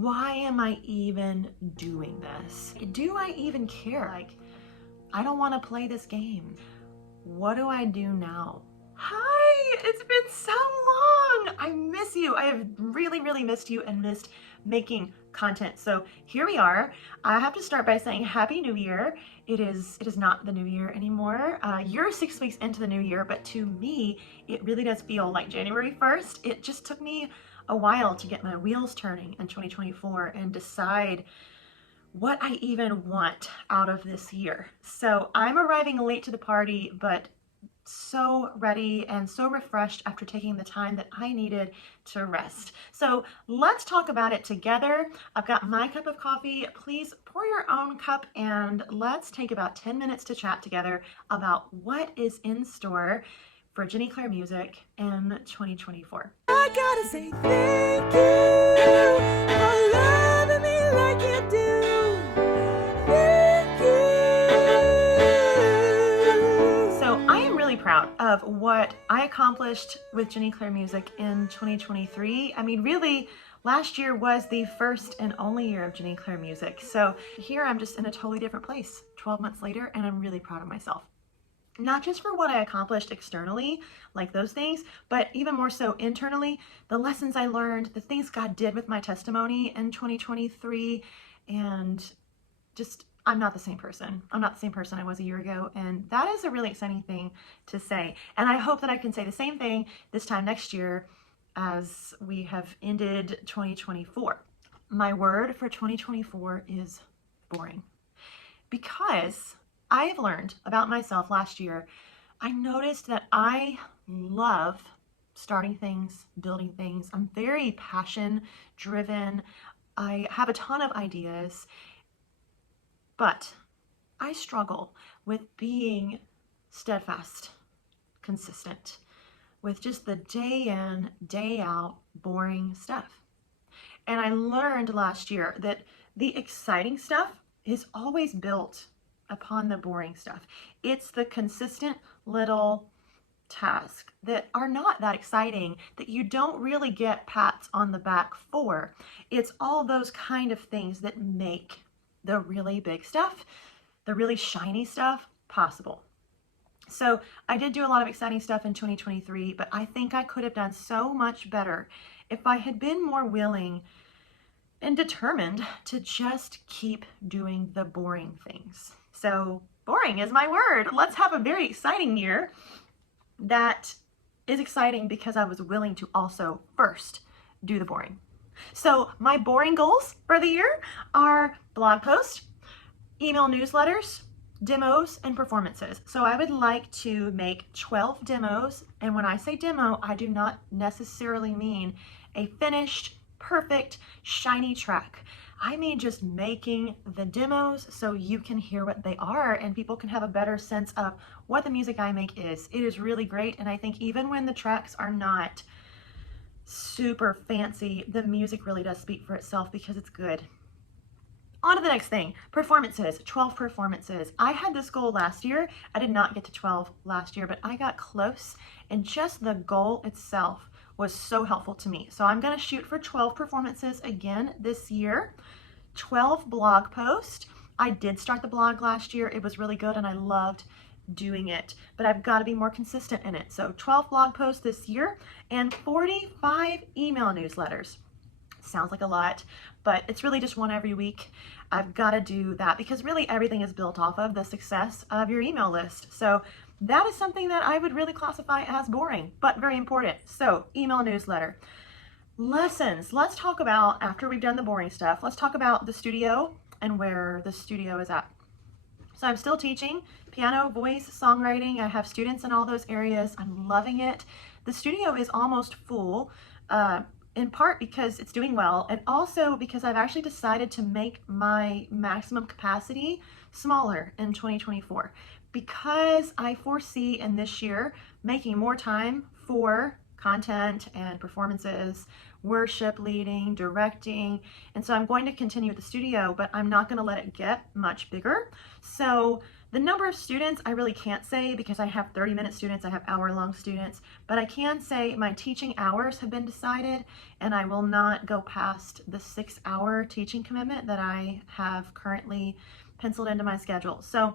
why am I even doing this? Do I even care? Like, I don't want to play this game. What do I do now? Hi, it's been so long. I miss you. I have really missed you and missed making content. So here we are. I have to start by saying Happy New Year. It is not the new year anymore. You're 6 weeks into the new year, but to me, it really does feel like January 1st. It just took me a while to get my wheels turning in 2024 and decide what I even want out of this year. So I'm arriving late to the party, but so ready and so refreshed after taking the time that I needed to rest. So let's talk about it together. I've got my cup of coffee. Please pour your own cup and let's take about 10 minutes to chat together about what is in store for Jenny Clair Music in 2024. I gotta say thank you for loving me like you do. Thank you. So I am really proud of what I accomplished with Jenny Clair Music in 2023. I mean, really, last year was the first and only year of Jenny Clair Music. So here I'm just in a totally different place 12 months later, and I'm really proud of myself. Not just for what I accomplished externally, like those things, but even more so internally, the lessons I learned, the things God did with my testimony in 2023, and just, I'm not the same person. I'm not the same person I was a year ago, and that is a really exciting thing to say. And I hope that I can say the same thing this time next year as we have ended 2024. My word for 2024 is boring. Because I've learned about myself last year, I noticed that I love starting things, building things. I'm very passion driven. I have a ton of ideas, but I struggle with being steadfast, consistent, with just the day in, day out, boring stuff. And I learned last year that the exciting stuff is always built upon the boring stuff. It's the consistent little tasks that are not that exciting, that you don't really get pats on the back for. It's all those kind of things that make the really big stuff, the really shiny stuff possible. So I did do a lot of exciting stuff in 2023, but I think I could have done so much better if I had been more willing and determined to just keep doing the boring things. So boring is my word. Let's have a very exciting year that is exciting because I was willing to also first do the boring. So my boring goals for the year are blog posts, email newsletters, demos, and performances. So I would like to make 12 demos. And when I say demo, I do not necessarily mean a finished, perfect, shiny track. I mean just making the demos so you can hear what they are and people can have a better sense of what the music I make is. It is really great, and I think even when the tracks are not super fancy, the music really does speak for itself because it's good. On to the next thing, performances, 12 performances. I had this goal last year. I did not get to 12 last year, but I got close, and just the goal itself was so helpful to me. So I'm going to shoot for 12 performances again this year, 12 blog posts. I did start the blog last year. It was really good and I loved doing it, but I've got to be more consistent in it. So 12 blog posts this year and 45 email newsletters. Sounds like a lot, but it's really just one every week. I've got to do that because really everything is built off of the success of your email list. So that is something that I would really classify as boring, but very important. So email newsletter. Lessons. Let's talk about, after we've done the boring stuff, let's talk about the studio and where the studio is at. So I'm still teaching piano, voice, songwriting. I have students in all those areas. I'm loving it. The studio is almost full, in part because it's doing well, and also because I've actually decided to make my maximum capacity smaller in 2024. Because I foresee in this year making more time for content and performances, worship leading, directing, and so I'm going to continue with the studio, but I'm not going to let it get much bigger. So The number of students I really can't say because I have 30-minute students, I have hour-long students, but I can say my teaching hours have been decided, and I will not go past the 6-hour teaching commitment that I have currently penciled into my schedule. So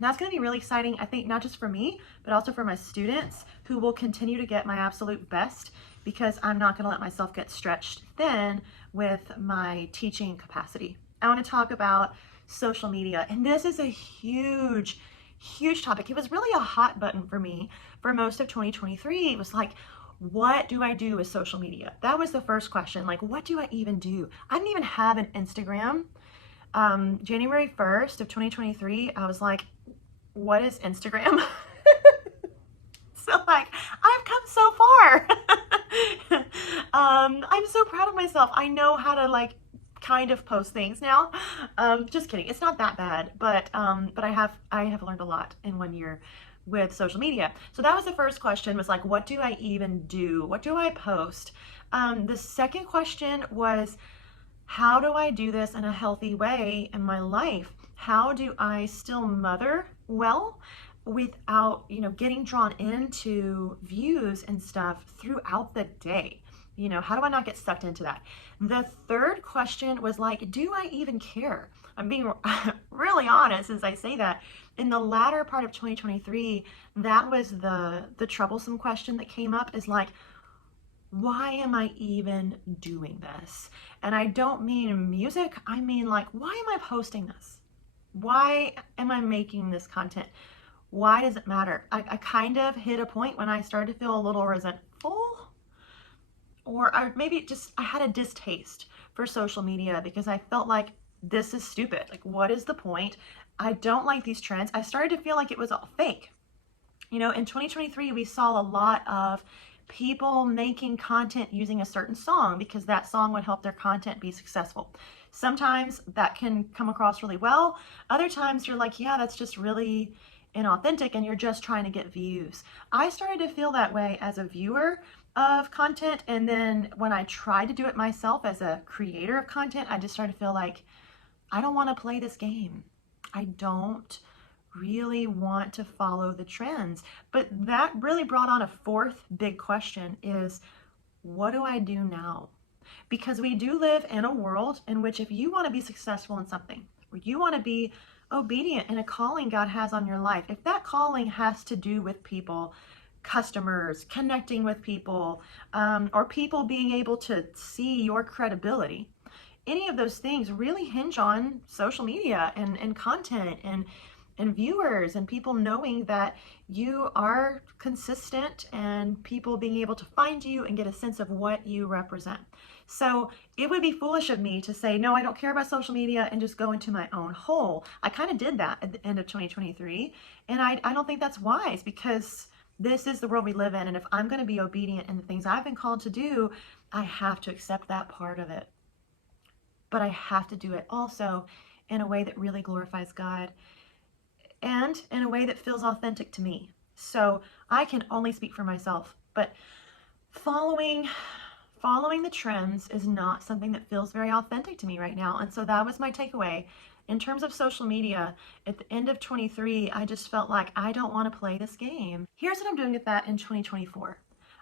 that's going to be really exciting, I think, not just for me, but also for my students, who will continue to get my absolute best, because I'm not going to let myself get stretched thin with my teaching capacity. I want to talk about social media, and this is a huge, huge topic. It was really a hot button for me for most of 2023. It was like, what do I do with social media? That was the first question. Like, what do I even do? I didn't even have an Instagram. January 1st of 2023, I was like, what is Instagram? So like, I've come so far. I'm so proud of myself. I know how to like kind of post things now. Just kidding. It's not that bad, but I have learned a lot in 1 year with social media. So that was the first question, was like, what do I even do? What do I post? The second question was, how do I do this in a healthy way in my life? How do I still mother well without, getting drawn into views and stuff throughout the day? How do I not get sucked into that? The third question was like, do I even care? I'm being really honest as I say that. In the latter part of 2023, that was the troublesome question that came up, is like, why am I even doing this? And I don't mean music, I mean like, why am I posting this? Why am I making this content? Why does it matter? I kind of hit a point when I started to feel a little resentful, or maybe just I had a distaste for social media, because I felt like, this is stupid. Like, what is the point? I don't like these trends. I started to feel like it was all fake. In 2023, we saw a lot of people making content using a certain song because that song would help their content be successful. Sometimes that can come across really well. Other times you're like, yeah, that's just really inauthentic and you're just trying to get views. I started to feel that way as a viewer of content, and then when I tried to do it myself as a creator of content, I just started to feel like, I don't want to play this game. I don't really want to follow the trends. But that really brought on a fourth big question, is, what do I do now? Because we do live in a world in which, if you want to be successful in something, or you want to be obedient in a calling God has on your life, if that calling has to do with people, customers, connecting with people, or people being able to see your credibility, any of those things really hinge on social media and content and viewers, and people knowing that you are consistent, and people being able to find you and get a sense of what you represent. So it would be foolish of me to say, no, I don't care about social media, and just go into my own hole. I kind of did that at the end of 2023, and I don't think that's wise, because this is the world we live in, and if I'm going to be obedient in the things I've been called to do, I have to accept that part of it. But I have to do it also in a way that really glorifies God, and in a way that feels authentic to me. So I can only speak for myself, but following the trends is not something that feels very authentic to me right now. And so that was my takeaway. In terms of social media, at the end of 23, I just felt like, I don't want to play this game. Here's what I'm doing with that in 2024.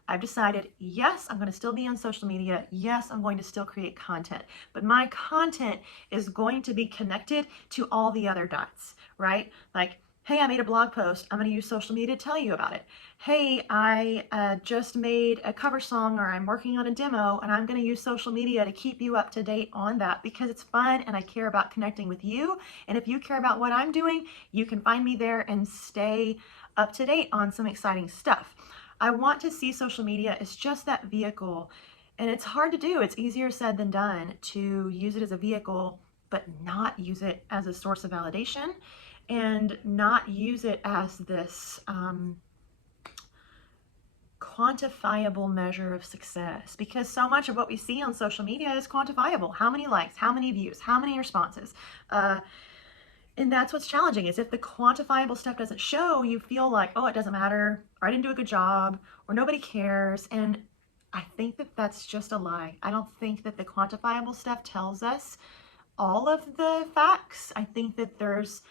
I've decided, yes, I'm going to still be on social media. Yes, I'm going to still create content, but my content is going to be connected to all the other dots, right? Like, hey, I made a blog post. I'm going to use social media to tell you about it. Hey, I just made a cover song, or I'm working on a demo, and I'm going to use social media to keep you up to date on that, because it's fun and I care about connecting with you. And if you care about what I'm doing, you can find me there and stay up to date on some exciting stuff. I want to see social media as just that vehicle, and it's hard to do. It's easier said than done to use it as a vehicle, but not use it as a source of validation, and not use it as this quantifiable measure of success, because so much of what we see on social media is quantifiable. How many likes, how many views, how many responses, and that's what's challenging, is if the quantifiable stuff doesn't show, you feel like, oh, it doesn't matter, or I didn't do a good job, or nobody cares. And I think that that's just a lie. I don't think that the quantifiable stuff tells us all of the facts. I think that there's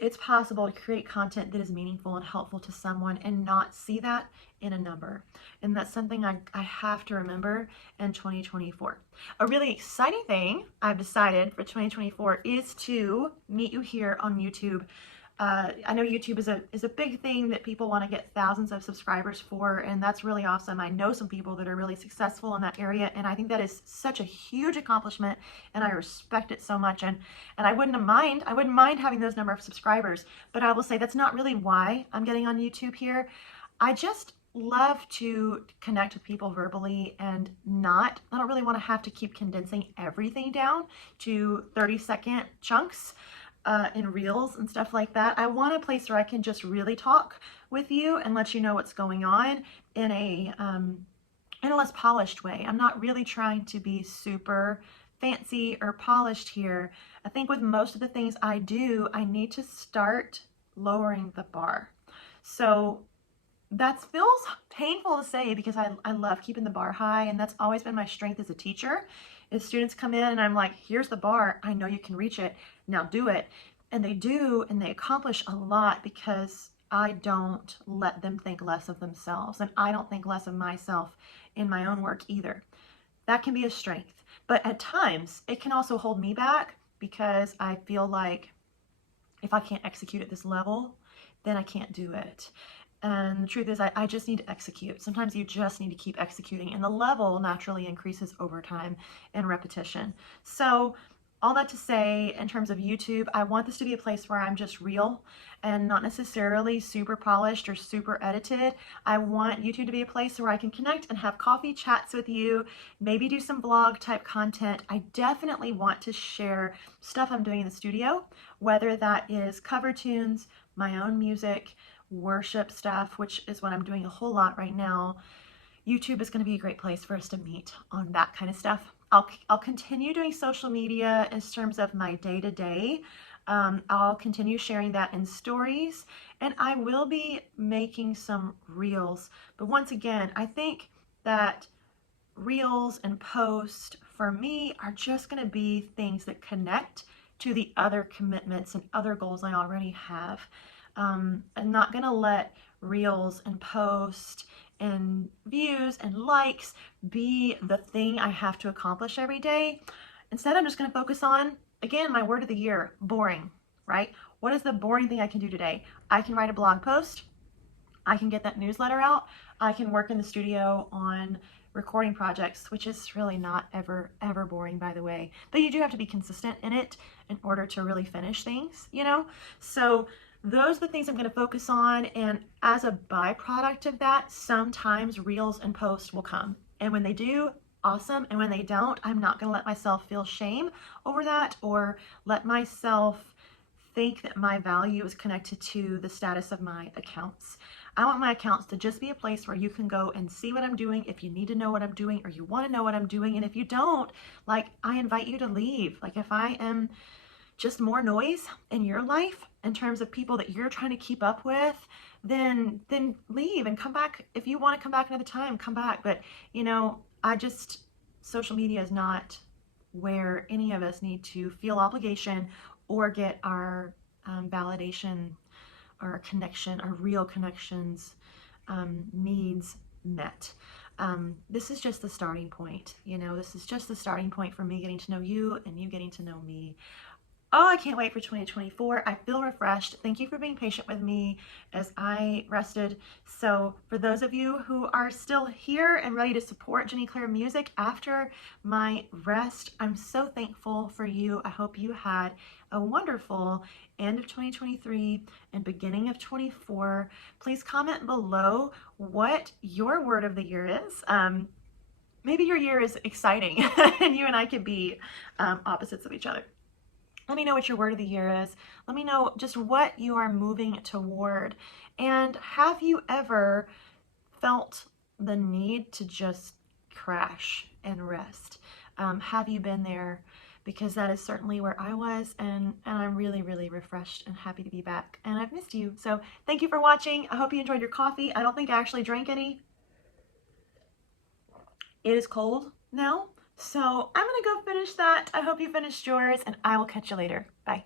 it's possible to create content that is meaningful and helpful to someone and not see that in a number. And that's something I have to remember in 2024. A really exciting thing I've decided for 2024 is to meet you here on YouTube. I know YouTube is a big thing that people want to get thousands of subscribers for, and that's really awesome. I know some people that are really successful in that area, and I think that is such a huge accomplishment, and I respect it so much. And I wouldn't mind having those number of subscribers, but I will say that's not really why I'm getting on YouTube here. I just love to connect with people verbally and I don't really want to have to keep condensing everything down to 30-second chunks in reels and stuff like that. I want a place where I can just really talk with you and let you know what's going on in a less polished way. I'm not really trying to be super fancy or polished here. I think with most of the things I do, I need to start lowering the bar. So that feels painful to say because I love keeping the bar high, and that's always been my strength as a teacher. If students come in and I'm like, here's the bar, I know you can reach it, now do it. And they do, and they accomplish a lot because I don't let them think less of themselves, and I don't think less of myself in my own work either. That can be a strength, but at times it can also hold me back because I feel like if I can't execute at this level, then I can't do it. And the truth is, I just need to execute. Sometimes you just need to keep executing, and the level naturally increases over time and repetition. So all that to say, in terms of YouTube, I want this to be a place where I'm just real and not necessarily super polished or super edited. I want YouTube to be a place where I can connect and have coffee chats with you, maybe do some vlog type content. I definitely want to share stuff I'm doing in the studio, whether that is cover tunes, my own music, worship stuff, which is what I'm doing a whole lot right now. YouTube is going to be a great place for us to meet on that kind of stuff. I'll continue doing social media in terms of my day-to-day. I'll continue sharing that in stories, and I will be making some reels. But once again, I think that reels and posts for me are just going to be things that connect to the other commitments and other goals I already have. I'm not going to let reels and posts and views and likes be the thing I have to accomplish every day. Instead, I'm just going to focus on, again, my word of the year, boring, right? What is the boring thing I can do today? I can write a blog post. I can get that newsletter out. I can work in the studio on recording projects, which is really not ever boring, by the way. But you do have to be consistent in it in order to really finish things, you know? So those are the things I'm going to focus on, and as a byproduct of that, sometimes reels and posts will come. And when they do, awesome. And when they don't, I'm not going to let myself feel shame over that or let myself think that my value is connected to the status of my accounts. I want my accounts to just be a place where you can go and see what I'm doing if you need to know what I'm doing or you want to know what I'm doing. And if you don't, like, I invite you to leave. Like, if I am just more noise in your life in terms of people that you're trying to keep up with, then leave and come back. If you want to come back another time, come back. But, you know, social media is not where any of us need to feel obligation or get our validation or connection, our real connections needs met. This is just the starting point. You know, this is just the starting point for me getting to know you and you getting to know me. Oh, I can't wait for 2024. I feel refreshed. Thank you for being patient with me as I rested. So for those of you who are still here and ready to support Jenny Clair music after my rest, I'm so thankful for you. I hope you had a wonderful end of 2023 and beginning of 24. Please comment below what your word of the year is. Maybe your year is exciting and you and I could be opposites of each other. Let me know what your word of the year is. Let me know just what you are moving toward. And have you ever felt the need to just crash and rest? Have you been there? Because that is certainly where I was, and I'm really refreshed and happy to be back. And I've missed you. So thank you for watching. I hope you enjoyed your coffee. I don't think I actually drank any. It is cold now. So I'm going to go finish that. I hope you finished yours, and I will catch you later. Bye.